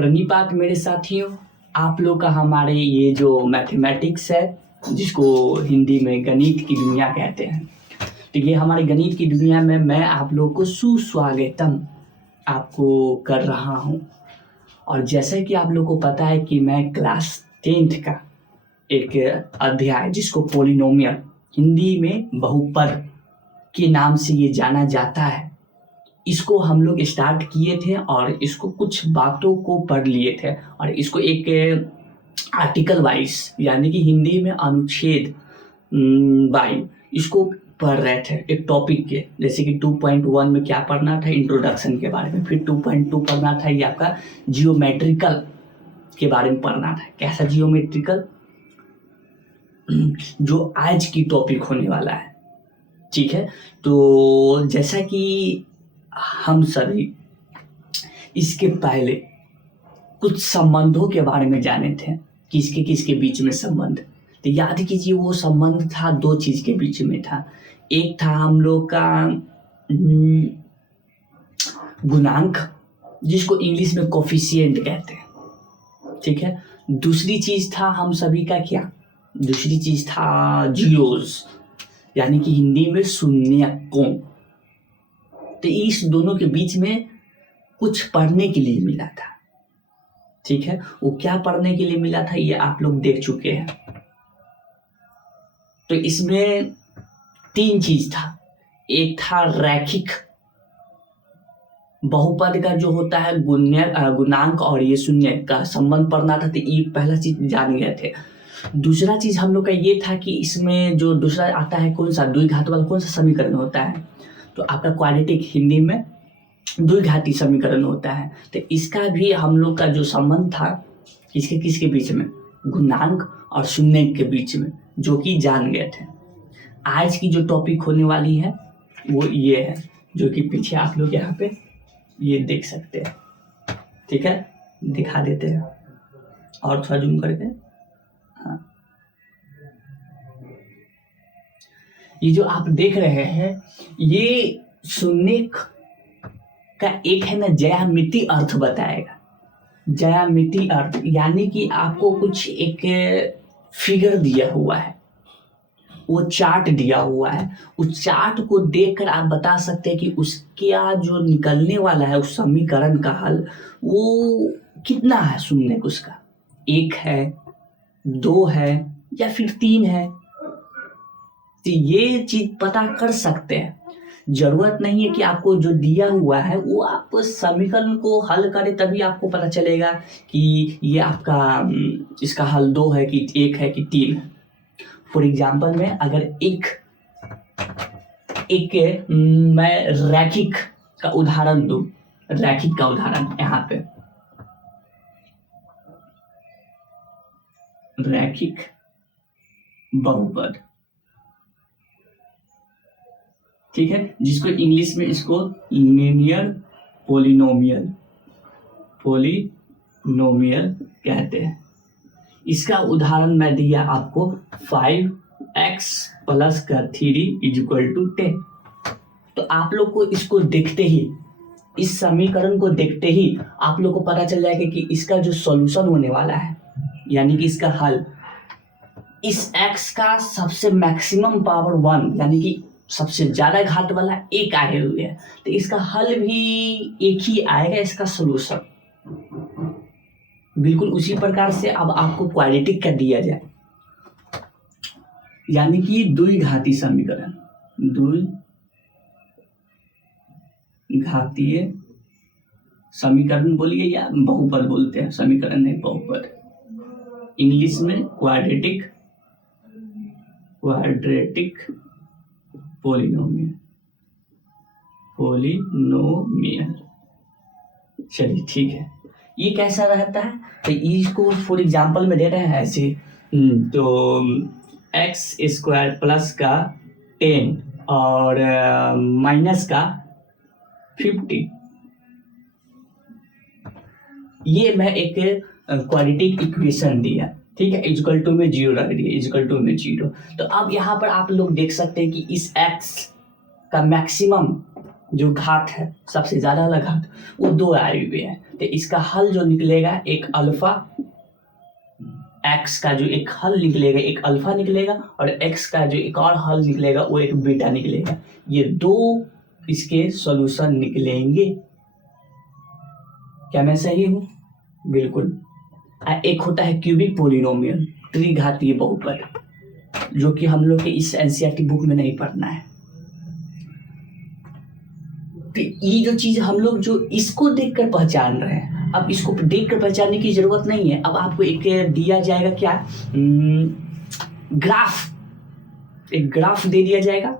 प्रणिपात मेरे साथियों, आप लोग का हमारे ये जो मैथमेटिक्स है जिसको हिंदी में गणित की दुनिया कहते हैं, तो ये हमारी गणित की दुनिया में मैं आप लोग को सुस्वागतम आपको कर रहा हूँ। और जैसा कि आप लोग को पता है कि मैं क्लास 10th का एक अध्याय जिसको पोलिनोमियल हिंदी में बहुपद के नाम से ये जाना जाता है, इसको हम लोग स्टार्ट किए थे और इसको कुछ बातों को पढ़ लिए थे और इसको एक आर्टिकल वाइज यानी कि हिंदी में अनुच्छेद वाइज इसको पढ़ रहे थे एक टॉपिक के। जैसे कि 2.1 में क्या पढ़ना था, इंट्रोडक्शन के बारे में, फिर 2.2 पढ़ना था ये आपका जियोमेट्रिकल के बारे में पढ़ना था। कैसा जियोमेट्रिकल, जो आज की टॉपिक होने वाला है, ठीक है। तो जैसा कि हम सभी इसके पहले कुछ संबंधों के बारे में जाने थे, किसके किसके बीच में संबंध, तो याद कीजिए वो संबंध था दो चीज के बीच में था। एक था हम लोग का गुणांक जिसको इंग्लिश में कोफिशिएंट कहते हैं, ठीक है। दूसरी चीज था हम सभी का क्या, दूसरी चीज था जीरोज यानी कि हिंदी में शून्यकों। तो इस दोनों के बीच में कुछ पढ़ने के लिए मिला था, ठीक है। वो क्या पढ़ने के लिए मिला था ये आप लोग देख चुके हैं। तो इसमें तीन चीज था। एक था रैखिक बहुपद का जो होता है गुणांक और ये शून्य का संबंध पढ़ना था, तो ये पहला चीज जान गए थे। दूसरा चीज हम लोग का ये था कि इसमें जो दूसरा आता है कौन सा, द्विघात वाला कौन सा समीकरण होता है, तो आपका क्वाड्रेटिक हिंदी में द्विघाती समीकरण होता है। तो इसका भी हम लोग का जो संबंध था किसके किसके बीच में, गुणांक और शून्य के बीच में, जो कि जान गए थे। आज की जो टॉपिक होने वाली है वो ये है, जो कि पीछे आप लोग यहाँ पे ये देख सकते हैं, ठीक है। दिखा देते हैं और थोड़ा जूम करके। हाँ, ये जो आप देख रहे हैं ये शून्य का एक है ना ज्यामिति अर्थ बताएगा। ज्यामिति अर्थ यानी कि आपको कुछ एक फिगर दिया हुआ है, वो चार्ट दिया हुआ है, उस चार्ट को देखकर आप बता सकते हैं कि उसका जो निकलने वाला है उस समीकरण का हल वो कितना है। शून्य उसका 1 है, 2 है या फिर 3 है, तो ये चीज पता कर सकते हैं। जरूरत नहीं है कि आपको जो दिया हुआ है वो आप समीकरण को हल करें तभी आपको पता चलेगा कि ये आपका इसका हल 2 है कि 1 है कि 3 है। फॉर एग्जाम्पल में अगर एक मैं रैखिक का उदाहरण दूं, रैखिक का उदाहरण यहाँ पे रैखिक बहुपद, ठीक है, जिसको इंग्लिश में इसको लीनियर पोलिनोमियल कहते हैं। इसका उदाहरण मैं दिया आपको 5x + 3 = 10। तो आप लोग को इसको देखते ही, इस समीकरण को देखते ही आप लोग को पता चल जाएगा कि इसका जो सॉल्यूशन होने वाला है यानी कि इसका हल, इस x का सबसे मैक्सिमम पावर 1 यानी कि सबसे ज्यादा घात वाला एक आए हुए है, तो इसका हल भी एक ही आएगा, इसका सॉल्यूशन। बिल्कुल उसी प्रकार से अब आपको क्वाड्रेटिक का दिया जाए यानी कि द्विघाती समीकरण, द्विघातीय समीकरण बोलिए या बहुपद बोलते हैं, समीकरण नहीं बहुपद, इंग्लिश में क्वाड्रेटिक पोलिनोमियल। चलिए ठीक है, ये कैसा रहता है, तो इसको फॉर एग्जाम्पल में दे रहे हैं ऐसे, तो x² + का 10 और माइनस का 50, ये मैं एक क्वाड्रेटिक इक्वेशन दिया, ठीक है, = में 0 रख दिया, = में 0। तो अब यहाँ पर आप लोग देख सकते हैं कि इस x का मैक्सिमम जो घात है सबसे ज़्यादा वाला घात वो 2 आए हुए हैं, तो इसका हल जो निकलेगा एक अल्फा, एक्स का जो एक हल निकलेगा एक अल्फा निकलेगा, और एक्स का जो एक और हल निकलेगा वो एक बीटा निकलेगा। ये 2 इसके सॉल्यूशन निकलेंगे। क्या मैं सही हूँ? बिल्कुल। एक होता है क्यूबिक पोलिनोमियल, त्रिघातीय बहुपद, जो कि हम लोग के इस एनसीईआरटी बुक में नहीं पढ़ना है। तो ये जो चीज़ हम लोग जो इसको देखकर पहचान रहे हैं, अब इसको देखकर पहचानने की ज़रूरत नहीं है। अब आपको एक दिया जाएगा क्या, ग्राफ, एक ग्राफ दे दिया जाएगा,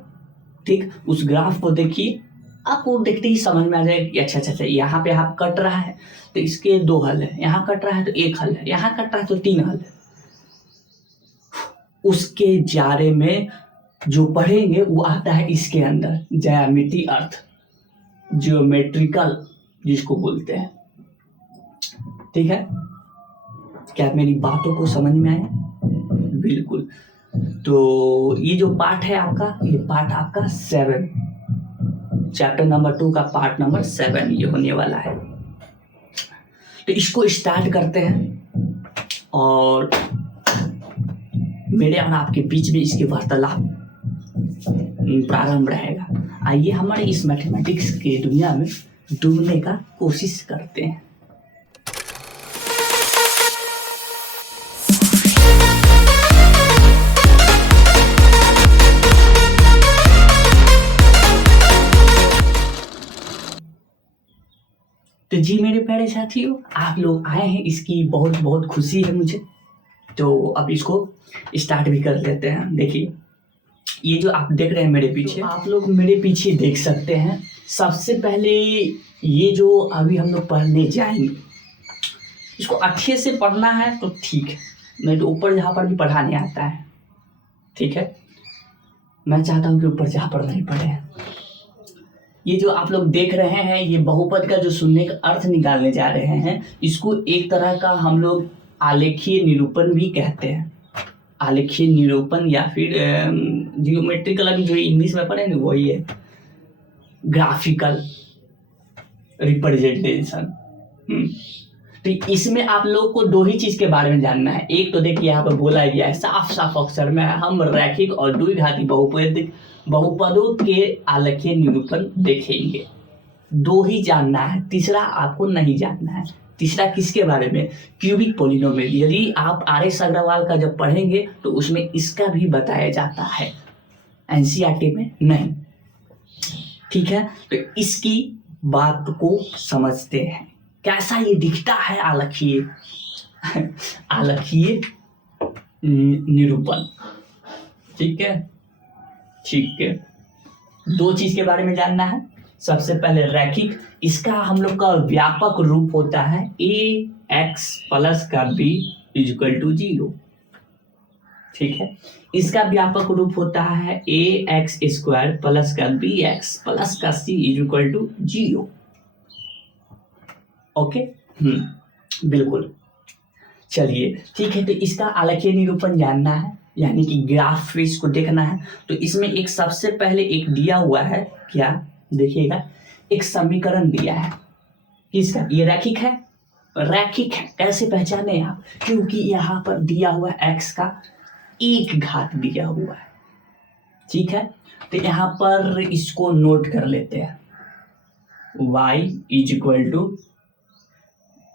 ठीक। उस ग्राफ को देखिए, आपको देखते ही समझ में आ जाएगा कि अच्छा अच्छा अच्छा यहाँ पे आप कट रहा है तो इसके 2 हल है, यहाँ कट रहा है तो 1 हल है, यहाँ कट रहा है तो 3 हल है। उसके जारे में जो पढ़ेंगे वो आता है इसके अंदर ज्यामिति अर्थ, जियोमेट्रिकल जिसको बोलते हैं, ठीक है। क्या मेरी बातों को समझ में आया? बिल्कुल। तो ये जो पार्ट है आपका, ये पार्ट आपका 7, चैप्टर नंबर 2 का पार्ट नंबर 7 ये होने वाला है। तो इसको स्टार्ट करते हैं और मेरे और आपके बीच में इसकी वार्तालाप प्रारंभ रहेगा। आइए हमारे इस मैथमेटिक्स की दुनिया में डूबने का कोशिश करते हैं। तो जी मेरे प्यारे साथियों, आप लोग आए हैं, इसकी बहुत बहुत खुशी है मुझे। तो अब इसको स्टार्ट भी कर लेते हैं। देखिए ये जो आप देख रहे हैं मेरे पीछे, तो आप लोग मेरे पीछे देख सकते हैं। सबसे पहले ये जो अभी हम लोग पढ़ने जाएंगे, इसको अच्छे से पढ़ना है तो ठीक है, नहीं तो ऊपर जहाँ पर भी पढ़ाने आता है, ठीक है। मैं चाहता हूँ कि ऊपर जहाँ पर नहीं पढ़े। ये जो आप लोग देख रहे हैं, ये बहुपद का जो शून्य का अर्थ निकालने जा रहे हैं, इसको एक तरह का हम लोग आलेखीय निरूपण भी कहते हैं। आलेखीय निरूपण या फिर जियोमेट्रिकल, अभी जो इंग्लिश में पढ़े ना वही है, ग्राफिकल रिप्रेजेंटेशन। तो इसमें आप लोग को 2 ही चीज के बारे में जानना है। एक तो देखिए यहाँ पर बोला गया है साफ साफ अक्षर में, हम रैखिक और द्विघाती बहुपदों के आलेखीय निरूपण देखेंगे। 2 ही जानना है, तीसरा आपको नहीं जानना है। तीसरा किसके बारे में? Cubic polynomial. यदि आप आर.एस. अग्रवाल का जब पढ़ेंगे तो उसमें इसका भी बताया जाता है, एनसीईआरटी में नहीं, ठीक है। तो इसकी बात को समझते हैं, कैसा ये दिखता है आलेखीय आलेखीय निरूपण, ठीक है। ठीक है, 2 चीज के बारे में जानना है। सबसे पहले रैखिक, इसका हम लोग का व्यापक रूप होता है ax प्लस का b इक्वल टू 0, ठीक है। इसका व्यापक रूप होता है ax स्क्वायर प्लस का bx प्लस का c इक्वल टू 0। ओके, बिल्कुल। चलिए ठीक है, तो इसका आलेखीय निरूपण जानना है, यानी कि ग्राफ पे इसको देखना है। तो इसमें एक सबसे पहले एक दिया हुआ है, क्या देखिएगा, एक समीकरण दिया है। किसका? ये रैखिक है, रैखिक है। कैसे पहचाने आप? क्योंकि यहाँ पर दिया हुआ x का 1 घात दिया हुआ है, ठीक है। तो यहाँ पर इसको नोट कर लेते हैं, y is equal to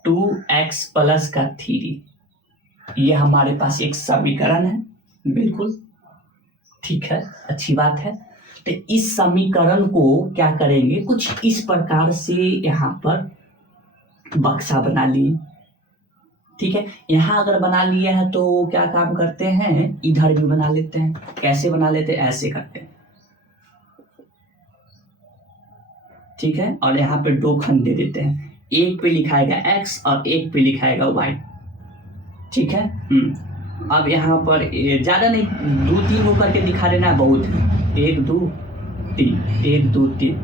2x plus का 3। ये हमारे पास एक समीकरण है, बिल्कुल ठीक है, अच्छी बात है। तो इस समीकरण को क्या करेंगे, कुछ इस प्रकार से यहाँ पर बक्सा बना लिए, ठीक है। यहाँ अगर बना लिए हैं तो क्या काम करते हैं, इधर भी बना लेते हैं। कैसे बना लेते हैं? ऐसे करते हैं, ठीक है। और यहाँ पे 2 खंड दे देते हैं, एक पे लिखाएगा x और एक पे लिखाएगा y, ठीक है। अब यहाँ पर ज़्यादा नहीं, 2-3 हो करके दिखा देना है, बहुत है। 1 2 3, 1 2 3।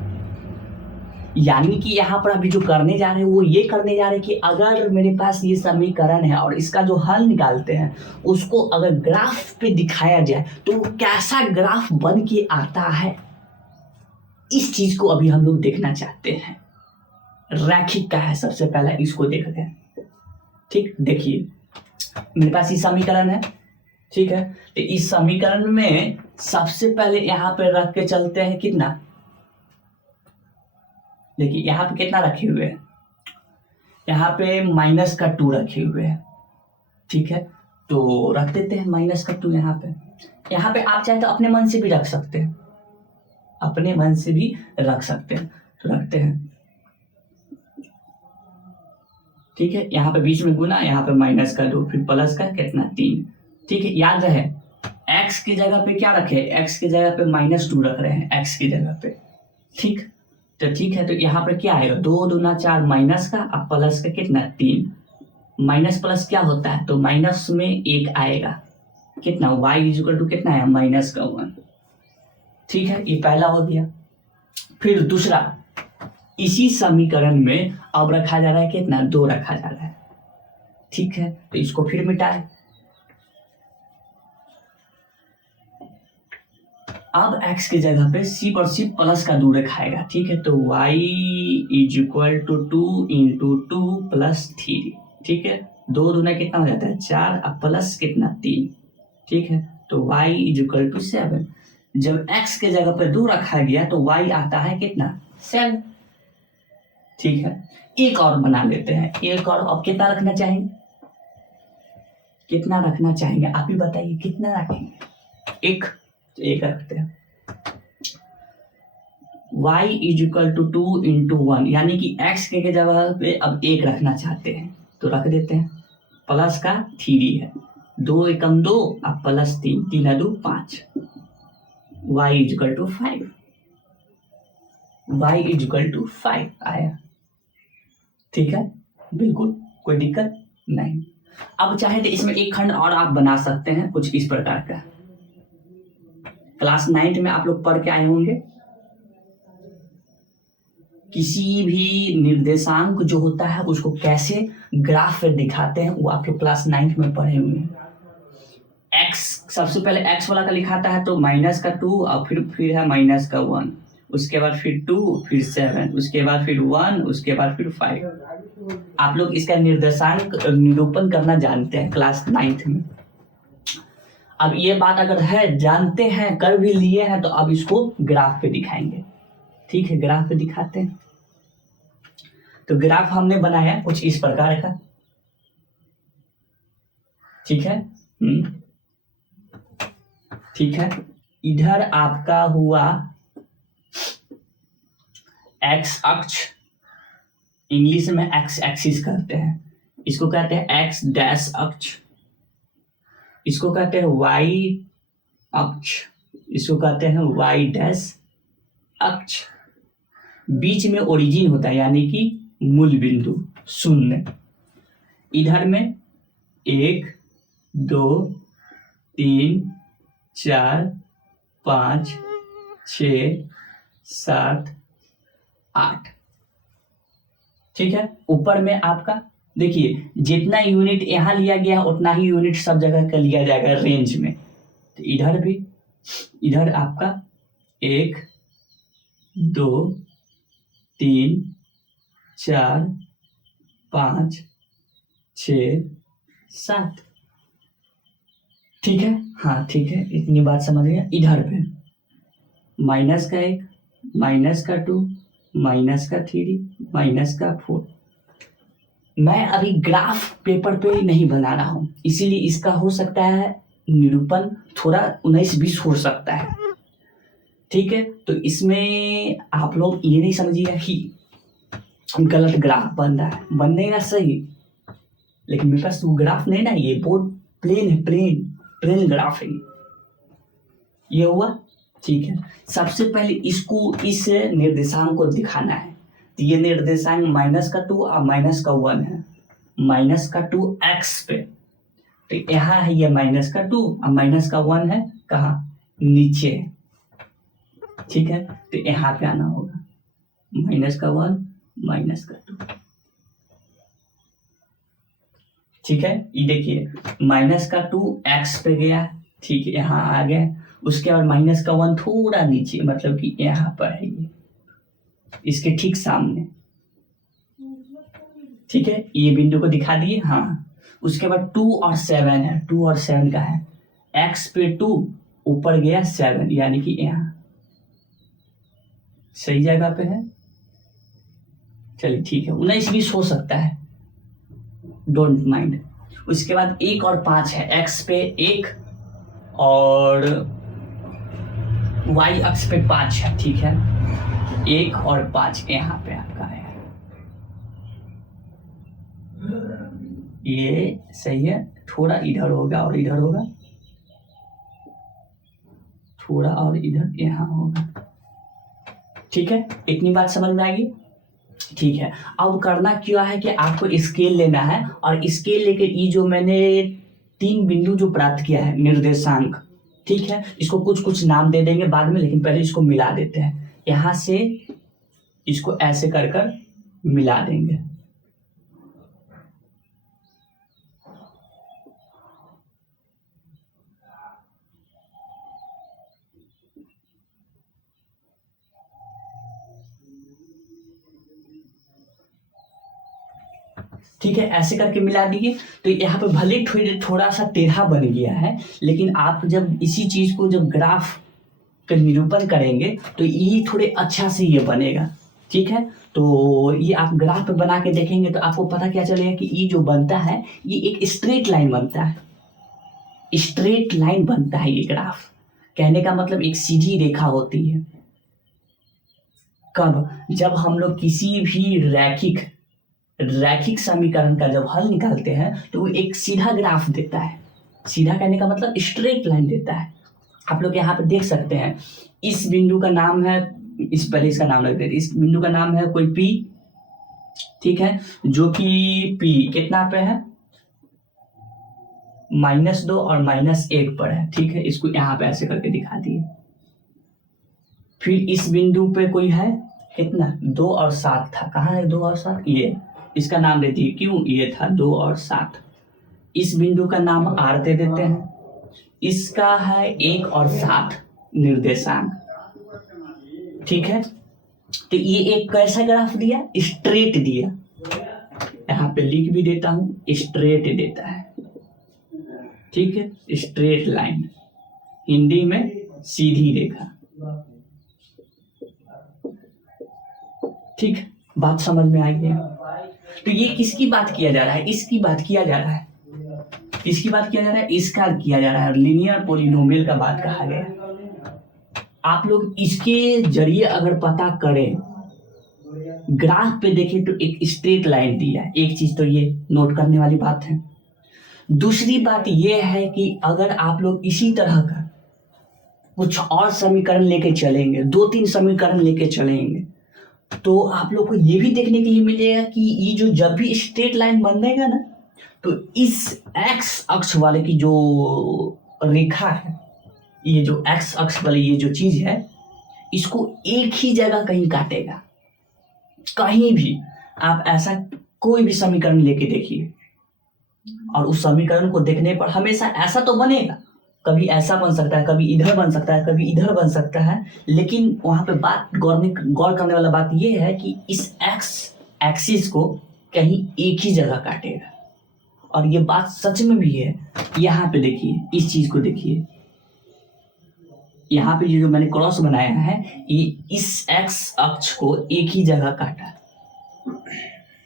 यानी कि यहाँ पर अभी जो करने जा रहे हैं वो ये करने जा रहे हैं कि अगर मेरे पास ये समीकरण है और इसका जो हल निकालते हैं उसको अगर ग्राफ पे दिखाया जाए तो कैसा ग्राफ बन के आता है, इस चीज को अभी हम लोग देखना चाहते हैं। रैखिक का है, सबसे पहला इसको देखते हैं। ठीक, देखिए मेरे पास ये समीकरण है, ठीक है। तो इस समीकरण में सबसे पहले यहाँ पे रख के चलते हैं कितना, देखिए यहाँ पे कितना रखे हुए हैं, यहाँ पे -2 रखे हुए हैं, ठीक है। तो रख देते हैं -2 यहाँ पे। यहाँ पे आप चाहे तो अपने मन से भी रख सकते हैं, अपने मन से भी रख सकते हैं। तो रखते हैं, ठीक है। यहाँ पे बीच में गुना, यहाँ पे -2, फिर प्लस का कितना 3, ठीक है। याद रहे x की जगह पे क्या रखे, x की जगह पे -2 रख रहे हैं, x की जगह पे, ठीक। तो ठीक है, तो यहाँ पे क्या आएगा, 2 दूना 4 माइनस का, अब प्लस का कितना 3, माइनस प्लस क्या होता है, तो माइनस में 1 आएगा, कितना y इक्वल टू कितना है -1, ठीक है। ये पहला हो गया। फिर दूसरा, इसी समीकरण में अब रखा जा रहा है कितना, 2 रखा जा रहा है, ठीक है। तो इसको फिर मिटाए, अब x की जगह पे c पर c प्लस का 2 रखाएगा, ठीक है। तो y equal to 2 into 2 plus 3, ठीक है। 2 दूना कितना हो जाता है 4, अब प्लस कितना 3, ठीक है। तो y इक्वल टू 7। जब x के जगह पे 2 रखा गया तो y आता है कितना 7, ठीक है। एक और बना लेते हैं, एक और। अब कितना रखना चाहेंगे, कितना रखना चाहेंगे आप ही बताइए, कितना रखेंगे, एक रखते हैं। y इक्वल टू 2 इंटू 1, यानी कि x के जगह पे अब 1 रखना चाहते हैं, तो रख देते हैं। प्लस का 3 है, 2 एकम 2, अब plus 3, 3 2 5, y equal to 5, y equal to 5 आया, ठीक है। बिल्कुल कोई दिक्कत नहीं। अब चाहे तो इसमें एक खंड और आप बना सकते हैं, कुछ इस प्रकार का। क्लास 9 में आप लोग पढ़ के आए होंगे, किसी भी निर्देशांक जो होता है उसको कैसे ग्राफ पे दिखाते हैं, वो आप लोग क्लास 9 में पढ़े हुए हैं। x सबसे पहले x वाला का लिखाता है तो -2, और फिर है -1, उसके बाद फिर 2, फिर 7, उसके बाद फिर 1, उसके बाद फिर 5। आप लोग इसका निर्देशांक निरूपण करना जानते हैं क्लास 9 में। अब ये बात अगर है, जानते हैं, कर भी लिए हैं, तो अब इसको ग्राफ पे दिखाएंगे, ठीक है। ग्राफ पे दिखाते हैं। तो ग्राफ हमने बनाया कुछ इस प्रकार का, ठीक है। ठीक है, इधर आपका हुआ x अक्ष, इंग्लिश में x एक्सिस कहते हैं, इसको कहते हैं x डैश अक्ष, इसको कहते हैं y अक्ष, इसको कहते हैं y डैश अक्ष। बीच में ओरिजिन होता है, यानी कि मूल बिंदु 0। इधर में 1 2 3 4 5 6 7 8, ठीक है। ऊपर में आपका देखिए जितना यूनिट यहाँ लिया गया उतना ही यूनिट सब जगह का लिया जाएगा रेंज में। तो इधर भी, इधर आपका 1 2 3 4 5 6 7, ठीक है। हाँ ठीक है, इतनी बात समझ गया। इधर पे -1, -2, -3, -4। मैं अभी ग्राफ पेपर पे नहीं बना रहा हूँ, इसीलिए इसका हो सकता है निरूपण थोड़ा 19-20 हो सकता है, ठीक है। तो इसमें आप लोग ये नहीं समझिएगा कि गलत ग्राफ बन रहा है, बनेगा सही, लेकिन मेरे पास वो ग्राफ नहीं ना, ये बोर्ड प्लेन है, प्लेन ग्राफ है ये हुआ, ठीक है। सबसे पहले इसको, इस निर्देशांक को दिखाना है। तो ये निर्देशांक -2 और -1 है, -2 x पे, तो यहाँ है ये -2 और -1 है कहाँ, नीचे, ठीक है। तो यहाँ पे आना होगा -1 -2, ठीक है। ये देखिए -2 x पे गया, ठीक है, यहाँ आ गया। उसके बाद -1 थोड़ा नीचे, मतलब कि यहाँ पर है ये, इसके ठीक सामने, ठीक है, ये बिंदु को दिखा दिए। हाँ, उसके बाद 2 और 7 है, 2 और 7 का है, x पे 2 ऊपर गया 7, यानी कि यहाँ सही जगह पे है। चलिए ठीक है, 19-20 हो सकता है, डोंट माइंड। उसके बाद 1 और 5 है, x पे 1 और y अक्ष पे 5 है, ठीक है, 1 और 5 यहाँ पे आपका है, ये सही है। थोड़ा इधर होगा और इधर होगा, थोड़ा और इधर यहाँ होगा, ठीक है, इतनी बात समझ में आएगी। ठीक है, अब करना क्या है कि आपको स्केल लेना है, और स्केल लेके ये जो मैंने 3 बिंदु जो प्राप्त किया है निर्देशांक, ठीक है, इसको कुछ कुछ नाम दे देंगे बाद में, लेकिन पहले इसको मिला देते हैं। यहाँ से इसको ऐसे कर कर मिला देंगे। ठीक है, ऐसे करके मिला दिए। तो यहाँ पे भले थोड़ा सा टेढ़ा बन गया है, लेकिन आप जब इसी चीज को जब ग्राफ का निरूपण करेंगे तो ये थोड़े अच्छा से ये बनेगा, ठीक है। तो ये आप ग्राफ पे बना के देखेंगे तो आपको पता क्या चलेगा कि ये जो बनता है ये एक स्ट्रेट लाइन बनता है, स्ट्रेट लाइन बनता है ये ग्राफ। कहने का मतलब एक सीधी रेखा होती है। कब? जब हम लोग किसी भी रैखिक समीकरण का जब हल निकालते हैं तो वो एक सीधा ग्राफ देता है। सीधा कहने का मतलब स्ट्रेट लाइन देता है। आप लोग यहाँ पे देख सकते हैं, इस बिंदु का नाम है, इस पहले इसका नाम रख देते, इस बिंदु का नाम है कोई P, ठीक है, जो कि P कितना पे है, -2 और -1 पर है, ठीक है। इसको यहाँ पे ऐसे करके दिखा दिए। फिर इस बिंदु पे कोई है कितना, 2 और 7 था, कहाँ है 2 और 7, ये इसका नाम देती है, क्यों, ये था 2 और 7। इस बिंदु का नाम R दे देते हैं, इसका है 1 और 7 निर्देशांक, ठीक है। तो ये एक कैसा ग्राफ दिया, स्ट्रेट दिया, यहाँ पे लिख भी देता हूं, स्ट्रेट देता है, ठीक है, स्ट्रेट लाइन, हिंदी में सीधी रेखा, ठीक, बात समझ में आई है। तो ये किसकी बात किया जा रहा है, इसकी बात किया जा रहा है, इसकी बात किया जा रहा है, इसका किया जा रहा है, लीनियर पॉलिनोमियल का बात कहा गया। आप लोग इसके जरिए अगर पता करें, ग्राफ पे देखें तो एक स्ट्रेट लाइन दिया है, एक चीज तो ये नोट करने वाली बात है। दूसरी बात ये है कि अगर आप लोग इसी तरह का कुछ और समीकरण लेके चलेंगे, 2-3 समीकरण लेके चलेंगे, तो आप लोग को ये भी देखने के लिए मिलेगा कि ये जो जब भी स्ट्रेट लाइन बनेगा ना, तो इस एक्स अक्ष वाले की जो रेखा है, ये जो एक्स अक्ष वाली ये जो चीज है, इसको एक ही जगह कहीं काटेगा। कहीं भी आप ऐसा कोई भी समीकरण लेके देखिए, और उस समीकरण को देखने पर हमेशा ऐसा तो बनेगा, कभी ऐसा बन सकता है, कभी इधर बन सकता है, कभी इधर बन सकता है, लेकिन वहां पे बात गौर करने वाला बात यह है कि इस एक्स एक्सिस को कहीं एक ही जगह काटेगा। और ये बात सच में भी है। यहाँ पे देखिए, इस चीज को देखिए, यहाँ पे जो मैंने क्रॉस बनाया है, ये इस एक्स अक्ष को एक ही जगह काटा।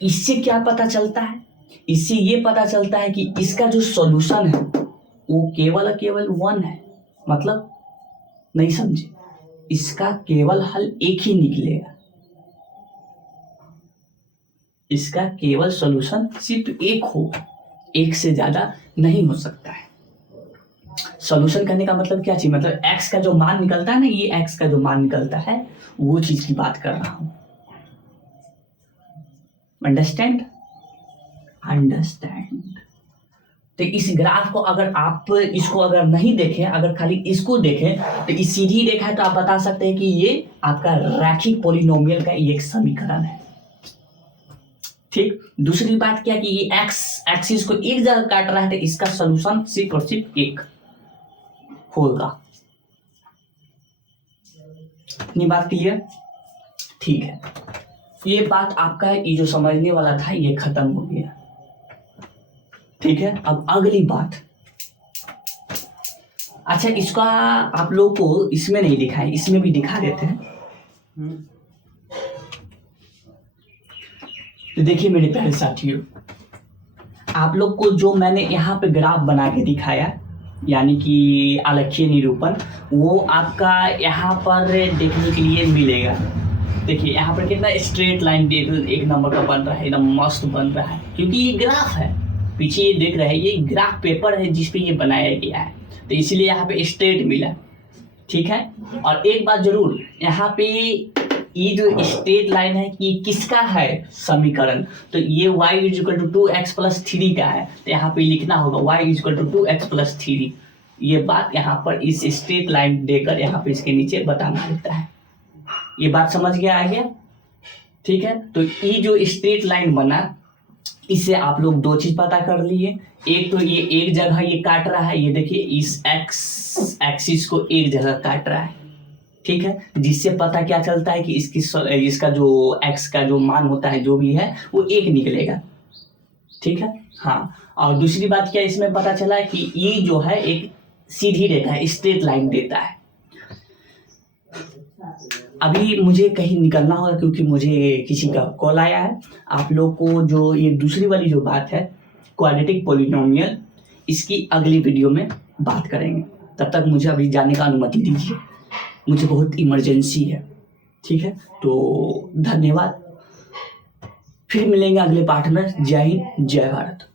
इससे क्या पता चलता है, इससे ये पता चलता है कि इसका जो सॉल्यूशन है वो केवल 1 है। मतलब नहीं समझे, इसका केवल हल एक ही निकलेगा, इसका केवल सॉल्यूशन सिर्फ एक होगा, एक से ज्यादा नहीं हो सकता है। सॉल्यूशन करने का मतलब क्या चीज, मतलब x का जो मान निकलता है ना, ये x का जो मान निकलता है वो चीज की बात कर रहा हूं। अंडरस्टैंड। तो इस ग्राफ को अगर आप इसको अगर नहीं देखें, अगर खाली इसको देखें, तो इस सीधी रेखा है तो आप बता सकते हैं कि ये आपका रैखिक पॉलिनोमियल का एक समीकरण है, ठीक। दूसरी बात क्या कि ये एक्स एक्सिस को एक जगह काट रहा है, तो इसका सॉल्यूशन सिर्फ और सिर्फ एक होगा। इतनी बात क्लियर, ठीक है, ये बात आपका ये जो समझने वाला था ये खत्म हो गया। ठीक है, अब अगली बात, अच्छा इसका आप लोग को इसमें नहीं दिखाए, इसमें भी दिखा देते हैं। तो देखिए मेरे प्यारे साथियों, आप लोग को जो मैंने यहाँ पे ग्राफ बना के दिखाया, यानी कि आलेखीय निरूपण, वो आपका यहाँ पर देखने के लिए मिलेगा। देखिए यहाँ पर कितना स्ट्रेट लाइन एक नंबर का बन रहा है, एकदम मस्त बन रहा है, क्योंकि ये ग्राफ है। पीछे ये देख रहे हैं, ये ग्राफ पेपर है जिस पे ये बनाया गया है, तो इसलिए यहाँ पे स्ट्रेट मिला। ठीक है, और एक बात जरूर, यहाँ पे ये जो स्ट्रेट लाइन है कि किसका है समीकरण, तो ये y equal to 2x plus 3 का है, तो यहाँ पे लिखना होगा y equal to 2x plus 3। ये बात यहाँ पर इस स्ट्रेट लाइन देकर यहाँ पे इसके नीचे बताना रहता है। ये बात समझ गया आ गया? ठीक है, तो ये जो स्ट्रेट लाइन बना, इससे आप लोग दो चीज पता कर लिए। एक तो ये एक जगह ये काट रहा है, ये देखिए इस एक्स एक्सिस को एक जगह काट रहा है। ठीक है, जिससे पता क्या चलता है कि इसका जो एक्स का जो मान होता है जो भी है वो एक निकलेगा। ठीक है, हाँ, और दूसरी बात क्या इसमें पता चला कि ये जो है एक सीधी रेखा है, स्ट्रेट लाइन देता है। अभी मुझे कहीं निकलना होगा क्योंकि मुझे किसी का कॉल आया है। आप लोग को जो ये दूसरी वाली जो बात है क्वाड्रेटिक पॉलिनोमियल, इसकी अगली वीडियो में बात करेंगे। तब तक मुझे अभी जाने का अनुमति दीजिए, मुझे बहुत इमरजेंसी है। ठीक है, तो धन्यवाद, फिर मिलेंगे अगले पाठ में। जय हिंद, जय भारत।